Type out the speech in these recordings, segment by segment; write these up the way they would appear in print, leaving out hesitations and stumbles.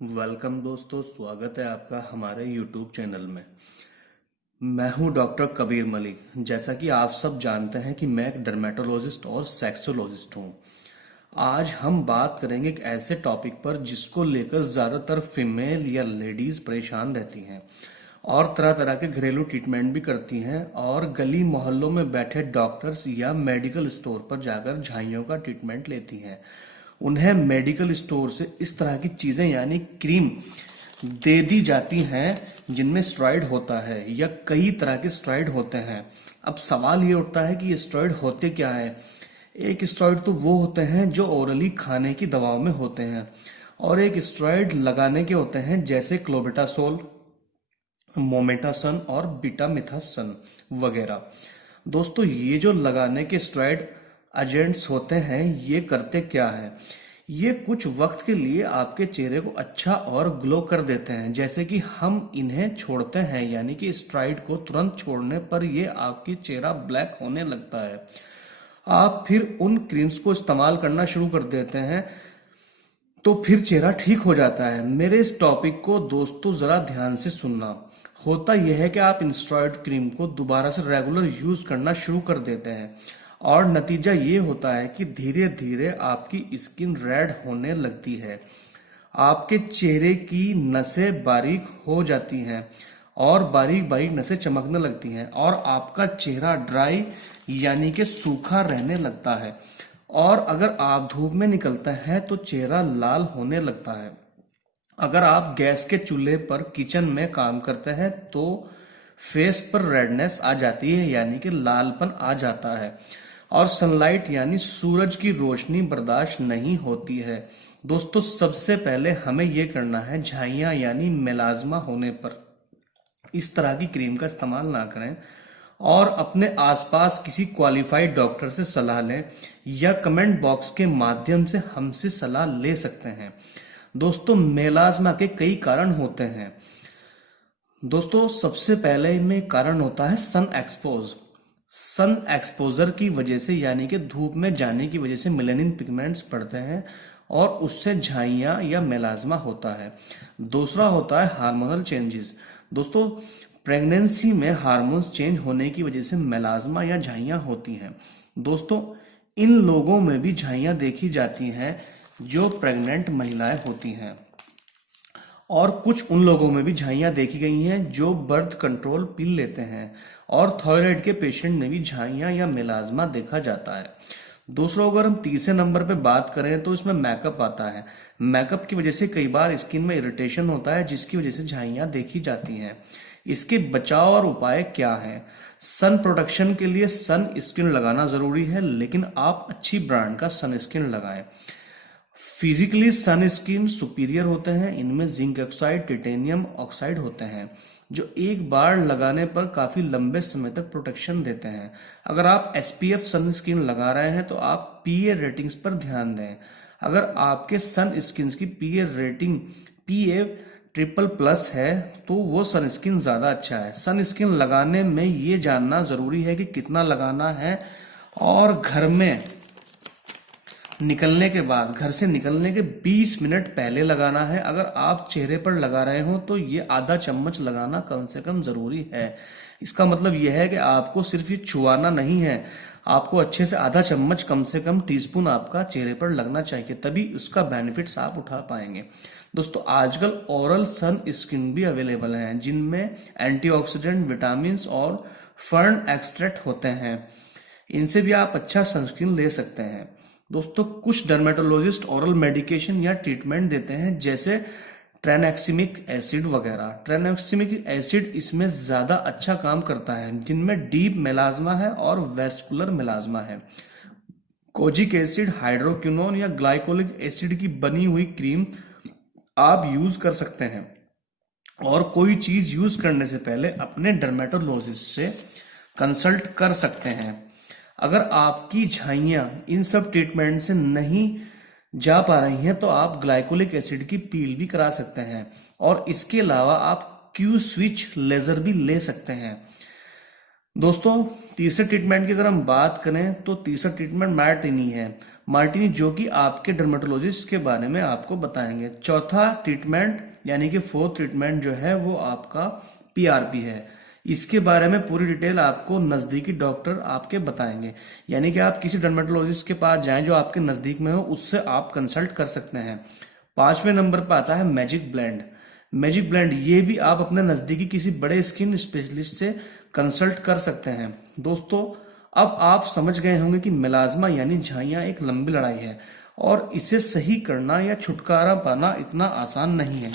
Welcome दोस्तों, स्वागत है आपका हमारे YouTube चैनल में। मैं हूं डॉक्टर कबीर मलिक। जैसा कि आप सब जानते हैं कि मैं एक डर्मेटोलॉजिस्ट और सेक्सोलॉजिस्ट हूं। आज हम बात करेंगे एक ऐसे टॉपिक पर जिसको लेकर ज़्यादातर फीमेल या लेडीज़ परेशान रहती हैं और तरह तरह के घरेलू ट्रीटमेंट भी करती हैं और गली मोहल्लों में बैठे डॉक्टर्स या मेडिकल स्टोर पर जाकर झाइयों का ट्रीटमेंट लेती हैं। उन्हें मेडिकल स्टोर से इस तरह की चीजें यानी क्रीम दे दी जाती हैं जिनमें स्टेरॉइड होता है या कई तरह के स्टेरॉइड होते हैं। अब सवाल ये उठता है कि ये स्टेरॉइड होते क्या है। एक स्टेरॉइड तो वो होते हैं जो ओरली खाने की दवाओं में होते हैं और एक स्टेरॉइड लगाने के होते हैं जैसे क्लोबेटासोल, मोमेटासन और बीटामिथासन वगैरह। दोस्तों, ये जो लगाने के स्टेरॉइड एजेंट्स होते हैं ये करते क्या है। ये कुछ वक्त के लिए आपके चेहरे को अच्छा और ग्लो कर देते हैं। जैसे कि हम इन्हें छोड़ते हैं यानी कि स्टेरॉइड को तुरंत छोड़ने पर ये आपकी चेहरा ब्लैक होने लगता है। आप फिर उन क्रीम्स को इस्तेमाल करना शुरू कर देते हैं तो फिर चेहरा ठीक हो जाता है। मेरे इस टॉपिक को दोस्तों जरा ध्यान से सुनना। होता यह है कि आप इन स्टेरॉइड क्रीम को दोबारा से रेगुलर यूज करना शुरू कर देते हैं और नतीजा ये होता है कि धीरे धीरे आपकी स्किन रेड होने लगती है, आपके चेहरे की नसें बारीक हो जाती हैं और बारीक बारीक नसें चमकने लगती हैं और आपका चेहरा ड्राई यानी कि सूखा रहने लगता है। और अगर आप धूप में निकलते हैं तो चेहरा लाल होने लगता है। अगर आप गैस के चूल्हे पर किचन में काम करते हैं तो फेस पर रेडनेस आ जाती है यानी कि लालपन आ जाता है और सनलाइट यानी सूरज की रोशनी बर्दाश्त नहीं होती है। दोस्तों, सबसे पहले हमें यह करना है, झाइयाँ यानी मेलाज्मा होने पर इस तरह की क्रीम का इस्तेमाल ना करें और अपने आसपास किसी क्वालिफाइड डॉक्टर से सलाह लें या कमेंट बॉक्स के माध्यम से हमसे सलाह ले सकते हैं। दोस्तों, मेलाज्मा के कई कारण होते हैं। दोस्तों, सबसे पहले इनमें कारण होता है सन एक्सपोजर की वजह से यानी कि धूप में जाने की वजह से मेलानिन पिगमेंट्स बढ़ते हैं और उससे झाइयाँ या मेलाज्मा होता है। दूसरा होता है हार्मोनल चेंजेस। दोस्तों, प्रेगनेंसी में हार्मोन्स चेंज होने की वजह से मेलाज्मा या झाइयाँ होती हैं। दोस्तों, इन लोगों में भी झाइयाँ देखी जाती हैं जो प्रेग्नेंट महिलाएं होती हैं और कुछ उन लोगों में भी झाइयाँ देखी गई हैं जो बर्थ कंट्रोल पिल लेते हैं और थायराइड के पेशेंट में भी झाइयाँ या मेलाज्मा देखा जाता है। दूसरों, अगर हम तीसरे नंबर पे बात करें तो इसमें मेकअप आता है। मेकअप की वजह से कई बार स्किन में इरिटेशन होता है जिसकी वजह से झाइयाँ देखी जाती हैं। इसके बचाव और उपाय क्या हैं? सन प्रोटेक्शन के लिए सन स्क्रीन लगाना जरूरी है, लेकिन आप अच्छी ब्रांड का सन स्क्रीन लगाएं। फिजिकली सन स्क्रीन सुपीरियर होते हैं। इनमें जिंक ऑक्साइड, टाइटेनियम ऑक्साइड होते हैं जो एक बार लगाने पर काफी लंबे समय तक प्रोटेक्शन देते हैं। अगर आप एसपीएफ सन स्क्रीन लगा रहे हैं तो आप पीए रेटिंग्स पर ध्यान दें। अगर आपके सन स्क्रीन की पीए रेटिंग पीए ट्रिपल प्लस है तो वो सन स्क्रीन ज्यादा अच्छा है। सन स्क्रीन लगाने में ये जानना जरूरी है कि कितना लगाना है और घर से निकलने के 20 मिनट पहले लगाना है। अगर आप चेहरे पर लगा रहे हो तो ये आधा चम्मच लगाना कम से कम जरूरी है। इसका मतलब यह है कि आपको सिर्फ ये छुआना नहीं है, आपको अच्छे से आधा चम्मच कम से कम टीस्पून आपका चेहरे पर लगना चाहिए, तभी उसका बेनिफिट्स आप उठा पाएंगे। दोस्तों, आजकल ओरल सन स्क्रीन भी अवेलेबल हैं जिनमें एंटीऑक्सीडेंट, विटामिन और फर्न एक्सट्रैक्ट होते हैं। इनसे भी आप अच्छा सनस्क्रीन ले सकते हैं। दोस्तों, कुछ डर्मेटोलॉजिस्ट ओरल मेडिकेशन या ट्रीटमेंट देते हैं जैसे ट्रेनेक्सिमिक एसिड वगैरह। ट्रेनेक्सिमिक एसिड इसमें ज्यादा अच्छा काम करता है जिनमें डीप मेलाज्मा है और वेस्कुलर मेलाज्मा है। कोजिक एसिड, हाइड्रोक्विनोन या ग्लाइकोलिक एसिड की बनी हुई क्रीम आप यूज कर सकते हैं और कोई चीज यूज करने से पहले अपने डर्मेटोलॉजिस्ट से कंसल्ट कर सकते हैं। अगर आपकी झाइयाँ इन सब ट्रीटमेंट से नहीं जा पा रही हैं तो आप ग्लाइकोलिक एसिड की पील भी करा सकते हैं और इसके अलावा आप क्यू स्विच लेजर भी ले सकते हैं। दोस्तों, तीसरे ट्रीटमेंट की अगर हम बात करें तो तीसरा ट्रीटमेंट मार्टिनी है। मार्टिनी जो कि आपके डर्मेटोलॉजिस्ट के बारे में आपको बताएंगे। चौथा ट्रीटमेंट यानी कि फोर्थ ट्रीटमेंट जो है वो आपका पीआरपी है। इसके बारे में पूरी डिटेल आपको नज़दीकी डॉक्टर आपके बताएंगे। यानी कि आप किसी डर्मेटोलॉजिस्ट के पास जाएं जो आपके नज़दीक में हो, उससे आप कंसल्ट कर सकते हैं। पांचवें नंबर पर आता है मैजिक ब्लेंड। मैजिक ब्लेंड ये भी आप अपने नज़दीकी किसी बड़े स्किन स्पेशलिस्ट से कंसल्ट कर सकते हैं। दोस्तों, अब आप समझ गए होंगे कि मेलाज्मा यानी झाइयाँ एक लंबी लड़ाई है और इसे सही करना या छुटकारा पाना इतना आसान नहीं है।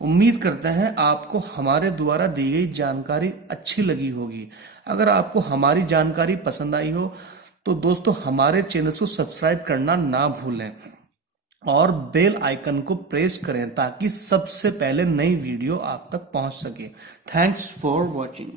उम्मीद करते हैं आपको हमारे द्वारा दी गई जानकारी अच्छी लगी होगी। अगर आपको हमारी जानकारी पसंद आई हो तो दोस्तों हमारे चैनल को सब्सक्राइब करना ना भूलें और बेल आइकन को प्रेस करें ताकि सबसे पहले नई वीडियो आप तक पहुंच सके। Thanks for watching.